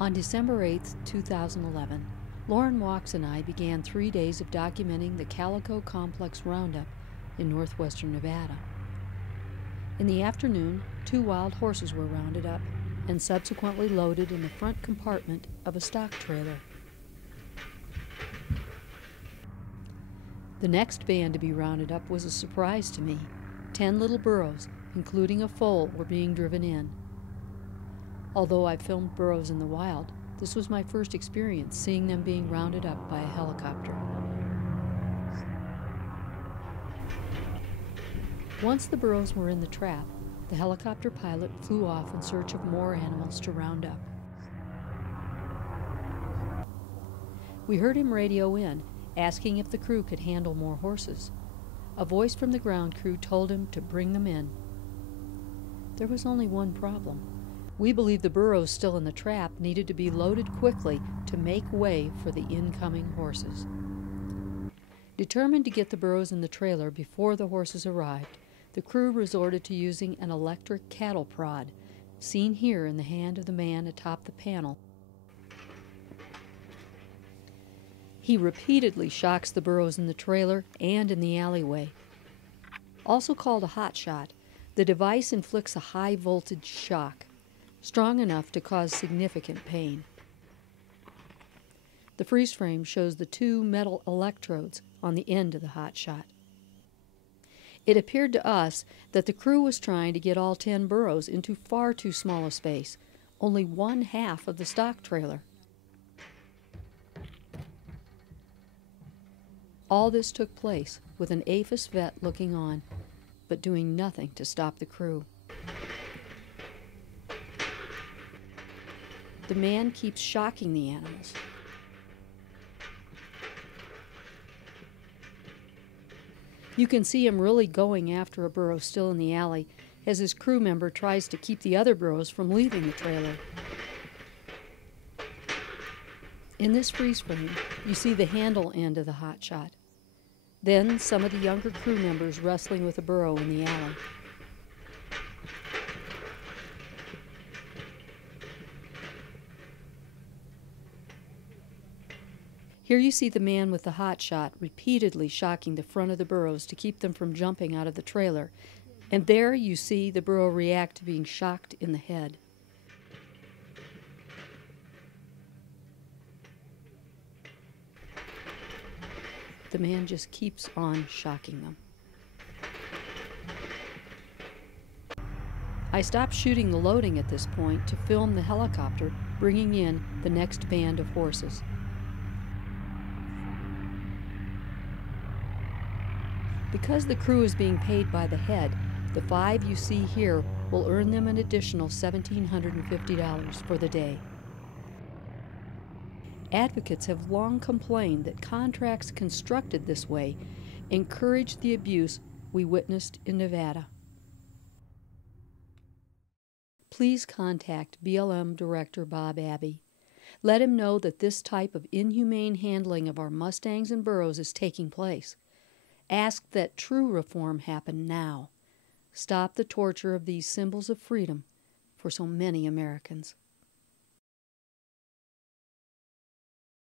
On December 8, 2011, Lauren Walks and I began 3 days of documenting the Calico Complex Roundup in northwestern Nevada. In the afternoon, 2 wild horses were rounded up and subsequently loaded in the front compartment of a stock trailer. The next band to be rounded up was a surprise to me. 10 little burros, including a foal, were being driven in. Although I've filmed burros in the wild, this was my first experience seeing them being rounded up by a helicopter. Once the burros were in the trap, the helicopter pilot flew off in search of more animals to round up. We heard him radio in, asking if the crew could handle more horses. A voice from the ground crew told him to bring them in. There was only one problem. We believed the burros still in the trap needed to be loaded quickly to make way for the incoming horses. Determined to get the burros in the trailer before the horses arrived, the crew resorted to using an electric cattle prod, seen here in the hand of the man atop the panel. He repeatedly shocks the burros in the trailer and in the alleyway. Also called a hotshot, the device inflicts a high-voltage shock, strong enough to cause significant pain. The freeze frame shows the 2 metal electrodes on the end of the hotshot. It appeared to us that the crew was trying to get all 10 burros into far too small a space, only 1/2 of the stock trailer. All this took place with an APHIS vet looking on, but doing nothing to stop the crew. The man keeps shocking the animals. You can see him really going after a burro still in the alley as his crew member tries to keep the other burros from leaving the trailer. In this freeze frame, you see the handle end of the hotshot. Then some of the younger crew members wrestling with a burro in the alley. Here you see the man with the hotshot repeatedly shocking the front of the burros to keep them from jumping out of the trailer. And there you see the burro react to being shocked in the head. The man just keeps on shocking them. I stopped shooting the loading at this point to film the helicopter bringing in the next band of horses. Because the crew is being paid by the head, the 5 you see here will earn them an additional $1,750 for the day. Advocates have long complained that contracts constructed this way encourage the abuse we witnessed in Nevada. Please contact BLM Director Bob Abbey. Let him know that this type of inhumane handling of our Mustangs and burros is taking place. Ask that true reform happen now. Stop the torture of these symbols of freedom for so many Americans.